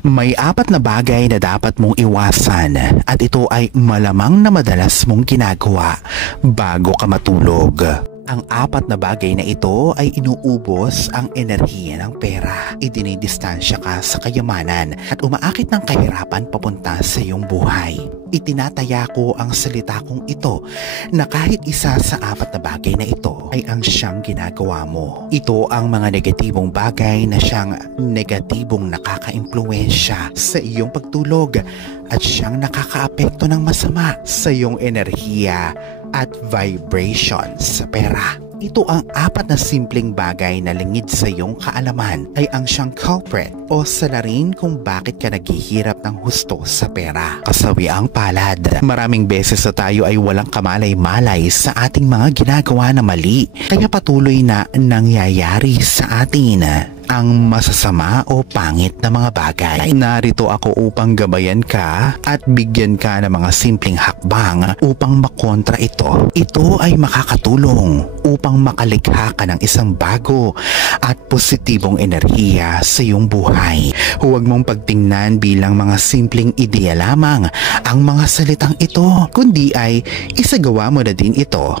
May 4 na bagay na dapat mong iwasan at ito ay malamang na madalas mong ginagawa bago ka matulog. Ang 4 na bagay na ito ay inuubos ang enerhiya ng pera, idinidistansya ka sa kayamanan at umaakit ng kahirapan papunta sa iyong buhay. Itinataya ko ang salita kong ito na kahit isa sa 4 na bagay na ito ay ang siyang ginagawa mo. Ito ang mga negatibong bagay na siyang negatibong nakaka-impluwensya sa iyong pagtulog at siyang nakakaapekto ng masama sa iyong enerhiya at vibration sa pera. Ito ang 4 na simpleng bagay na lingid sa iyong kaalaman ay ang siyang culprit o salarin kung bakit ka naghihirap ng husto sa pera. Kasawiang palad, maraming beses na tayo ay walang kamalay-malay sa ating mga ginagawa na mali, kaya patuloy na nangyayari sa atin ang masasama o pangit na mga bagay. Narito ako upang gabayan ka at bigyan ka ng mga simpleng hakbang upang makontra ito. Ito ay makakatulong upang makalikha ka ng isang bago at positibong enerhiya sa iyong buhay. Huwag mong pagtingnan bilang mga simpleng ideya lamang ang mga salitang ito, kundi ay isagawa mo na din ito.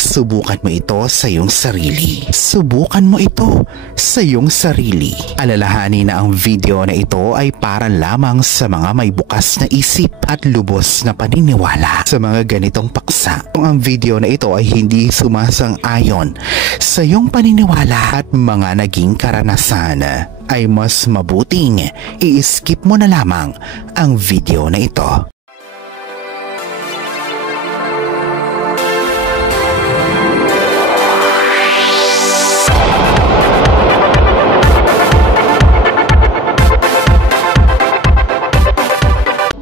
Subukan mo ito sa iyong sarili. Subukan mo ito sa iyong sarili. Alalahanin na ang video na ito ay para lamang sa mga may bukas na isip at lubos na paniniwala sa mga ganitong paksa. Kung ang video na ito ay hindi sumasang-ayon sa iyong paniniwala at mga naging karanasan, ay mas mabuting i-skip mo na lamang ang video na ito.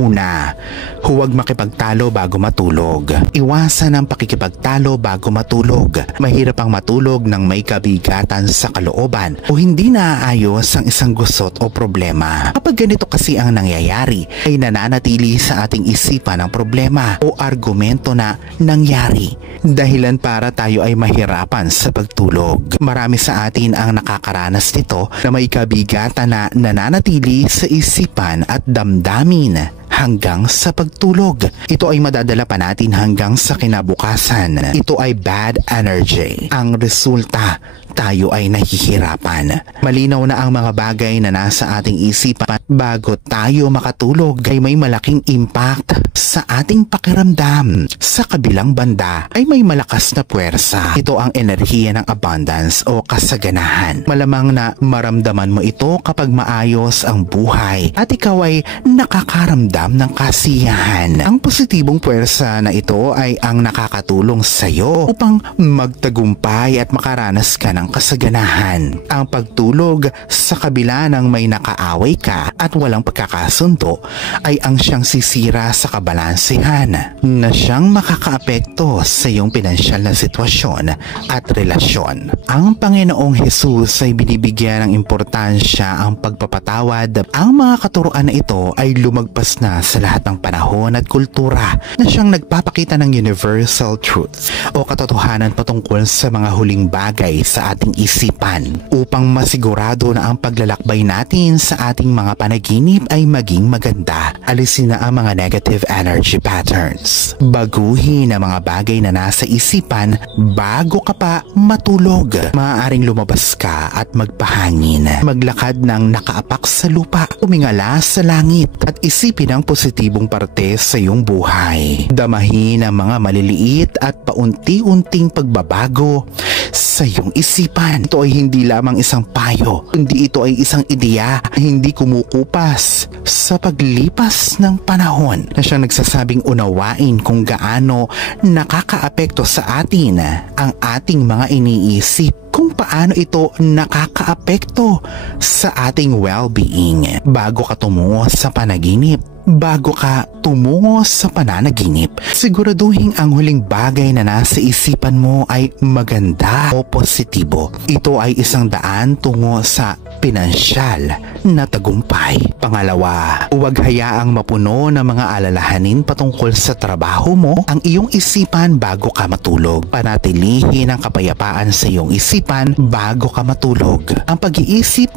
Una, huwag makipagtalo bago matulog. Iwasan ang pakikipagtalo bago matulog. Mahirap ang matulog ng may kabigatan sa kalooban o hindi naaayos ang isang gusot o problema. Kapag ganito kasi ang nangyayari, ay nananatili sa ating isipan ang problema o argumento na nangyari. Dahilan para tayo ay mahirapan sa pagtulog. Marami sa atin ang nakakaranas nito na may kabigatan na nananatili sa isipan at damdamin hanggang sa pagtulog. Ito ay madadala pa natin hanggang sa kinabukasan. Ito ay bad energy. Ang resulta, tayo ay nahihirapan. Malinaw na ang mga bagay na nasa ating isipan bago tayo makatulog ay may malaking impact sa ating pakiramdam. Sa kabilang banda ay may malakas na puwersa. Ito ang enerhiya ng abundance o kasaganahan. Malamang na maramdaman mo ito kapag maayos ang buhay at ikaw ay nakakaramdam ng kasiyahan. Ang positibong puwersa na ito ay ang nakakatulong sa iyo upang magtagumpay at makaranas ka ng kasaganahan. Ang pagtulog sa kabila ng may nakaaway ka at walang pagkakasundo ay ang siyang sisira sa kabalansehan na siyang makakaapekto sa iyong pinansyal na sitwasyon at relasyon. Ang Panginoong Hesus ay binibigyan ng importansya ang pagpapatawad. Ang mga katuruan na ito ay lumagpas na sa lahat ng panahon at kultura na siyang nagpapakita ng universal truth o katotohanan patungkol sa mga huling bagay sa ating isipan upang masigurado na ang paglalakbay natin sa ating mga panaginip ay maging maganda. Alisin na ang mga negative energy patterns. Baguhin ang mga bagay na nasa isipan bago ka pa matulog. Maaaring lumabas ka at magpahangin. Maglakad ng nakaapak sa lupa, umingala sa langit at isipin ang positibong parte sa iyong buhay. Damahin ang mga maliliit at paunti-unting pagbabago sa iyong isipan. Ito ay hindi lamang isang payo, kundi ito ay isang ideya na hindi kumukupas sa paglipas ng panahon na siyang nagsasabing unawain kung gaano nakakaapekto sa atin ang ating mga iniisip, kung paano ito nakakaapekto sa ating well-being bago ka tumungo sa panaginip. Bago ka tumungo sa pananaginip, siguraduhin ang huling bagay na nasa isipan mo ay maganda o positibo. Ito ay isang daan tungo sa pinansyal na tagumpay. Pangalawa, huwag hayaang mapuno ng mga alalahanin patungkol sa trabaho mo ang iyong isipan bago ka matulog. Panatilihin ang kapayapaan sa iyong isipan bago ka matulog. Ang pag-iisip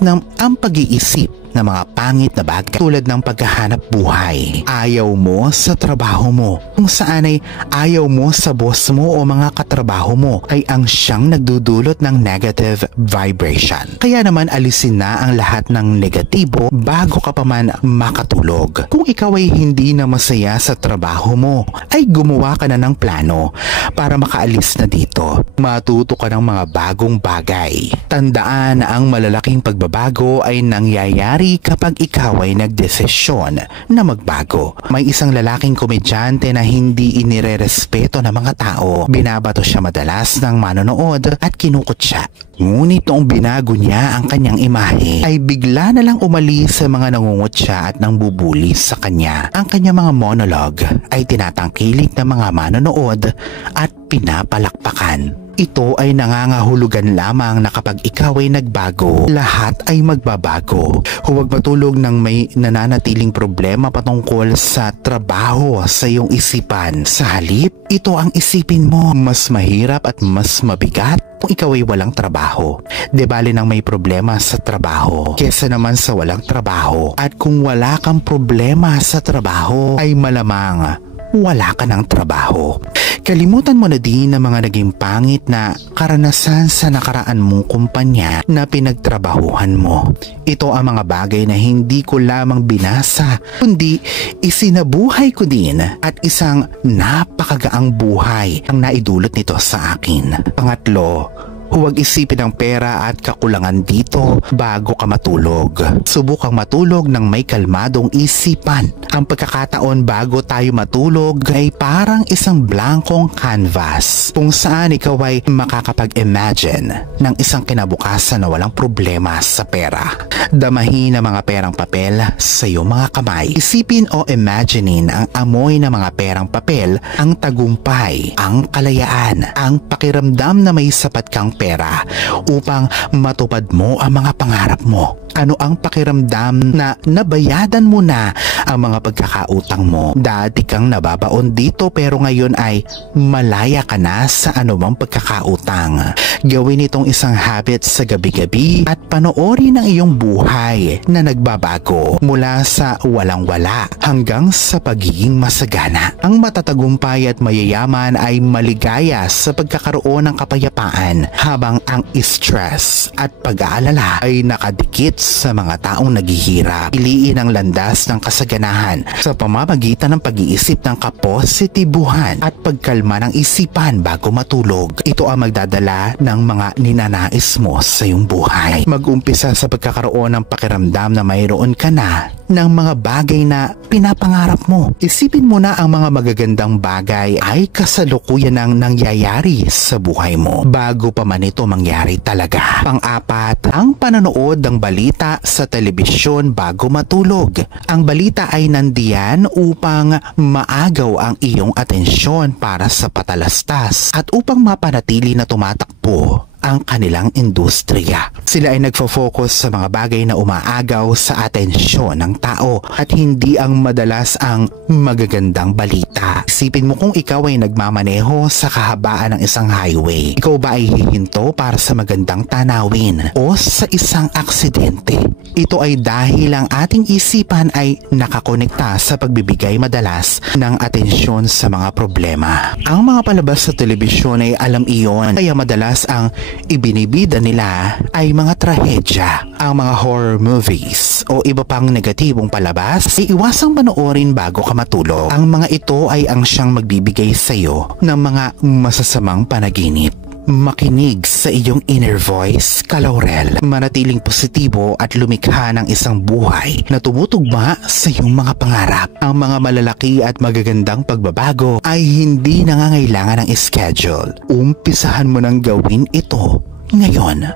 na mga pangit na bagay tulad ng paghahanap buhay. Ayaw mo sa trabaho mo, kung saan ay ayaw mo sa boss mo o mga katrabaho mo ay ang siyang nagdudulot ng negative vibration. Kaya naman alisin na ang lahat ng negatibo bago ka pa man makatulog. Kung ikaw ay hindi na masaya sa trabaho mo, ay gumawa ka na ng plano para makaalis na dito. Matuto ka ng mga bagong bagay. Tandaan na ang malalaking pagbabago ay nangyayari kapag ikaw ay nagdesisyon na magbago. May isang lalaking komedyante na hindi inirerespeto ng mga tao. Binabato siya madalas ng manonood at kinukot siya. Ngunit noong binago niya ang kanyang imahe, ay bigla na lang umalis sa mga nangungutya at nangbubuli sa kanya. Ang kanyang mga monologue ay tinatangkilik ng mga manonood at pinapalakpakan. Ito ay nangangahulugan lamang na kapag ikaw ay nagbago, lahat ay magbabago. Huwag matulog ng may nananatiling problema patungkol sa trabaho sa iyong isipan. Sa halip, ito ang isipin mo. Mas mahirap at mas mabigat kung ikaw ay walang trabaho. Di bali nang may problema sa trabaho kesa naman sa walang trabaho. At kung wala kang problema sa trabaho, ay malamang wala ka ng trabaho. Kalimutan mo na din ang mga naging pangit na karanasan sa nakaraan mong kumpanya na pinagtrabahuhan mo. Ito ang mga bagay na hindi ko lamang binasa, kundi isinabuhay ko din at isang napakagaang buhay ang naidulot nito sa akin. Pangatlo, huwag isipin ang pera at kakulangan dito bago ka matulog. Subukang matulog ng may kalmadong isipan. Ang pagkakataon bago tayo matulog ay parang isang blankong canvas kung saan ikaw ay makakapag-imagine ng isang kinabukasan na walang problema sa pera. Damahin ang mga perang papel sa iyong mga kamay. Isipin o imaginein ang amoy ng mga perang papel, ang tagumpay, ang kalayaan, ang pakiramdam na may sapat kang pera upang matupad mo ang mga pangarap mo. Ano ang pakiramdam na nabayadan mo na ang mga pagkakautang mo? Dati kang nababaon dito pero ngayon ay malaya ka na sa anumang pagkakautang. Gawin itong isang habit sa gabi-gabi at panoorin ang iyong buhay na nagbabago mula sa walang-wala hanggang sa pagiging masagana. Ang matatagumpay at mayayaman ay maligaya sa pagkakaroon ng kapayapaan habang ang stress at pag-aalala ay nakadikit sa mga taong naghihirap. Piliin ang landas ng kasaganahan sa pamamagitan ng pag-iisip ng kapositibuhan at pagkalma ng isipan bago matulog. Ito ang magdadala ng mga ninanais mo sa iyong buhay. Mag-umpisa sa pagkakaroon ng pakiramdam na mayroon ka na ng mga bagay na pinapangarap mo. Isipin mo na ang mga magagandang bagay ay kasalukuyan ng nangyayari sa buhay mo bago pa man ito mangyari talaga. Pang-apat, ang panonood ng balita sa telebisyon bago matulog. Ang balita ay nandiyan upang maagaw ang iyong atensyon para sa patalastas at upang mapanatili na tumatakbo ang kanilang industriya. Sila ay nagfo-focus sa mga bagay na umaagaw sa atensyon ng tao at hindi ang madalas ang magagandang balita. Isipin mo kung ikaw ay nagmamaneho sa kahabaan ng isang highway. Ikaw ba ay hihinto para sa magandang tanawin o sa isang aksidente? Ito ay dahil ang ating isipan ay nakakonekta sa pagbibigay madalas ng atensyon sa mga problema. Ang mga palabas sa telebisyon ay alam iyon, kaya madalas ang ibinibida nila ay mga trahedya. Ang mga horror movies o iba pang negatibong palabas ay iwasang panoorin bago ka matulog. Ang mga ito ay ang siyang magbibigay sa iyo ng mga masasamang panaginip. Makinig sa iyong inner voice, Kalaurel. Manatiling positibo at lumikha ng isang buhay na tumutugma sa iyong mga pangarap. Ang mga malalaki at magagandang pagbabago ay hindi nangangailangan ng schedule. Umpisahan mo nang gawin ito ngayon.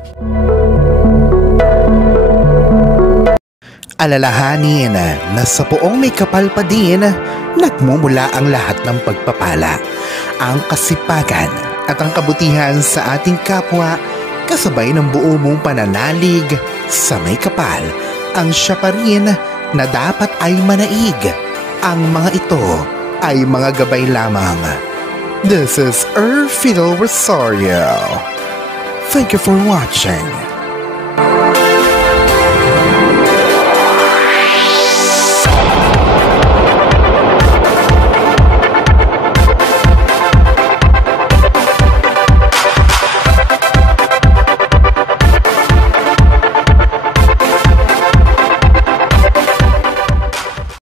Alalahanin na sa poong may kapal pa din, nagmumula ang lahat ng pagpapala, ang kasipagan at ang kabutihan sa ating kapwa kasabay ng buo mong pananalig sa may kapal. Ang siya pa rin na dapat ay manaig. Ang mga ito ay mga gabay lamang. This is Fidel Rosario. Thank you for watching.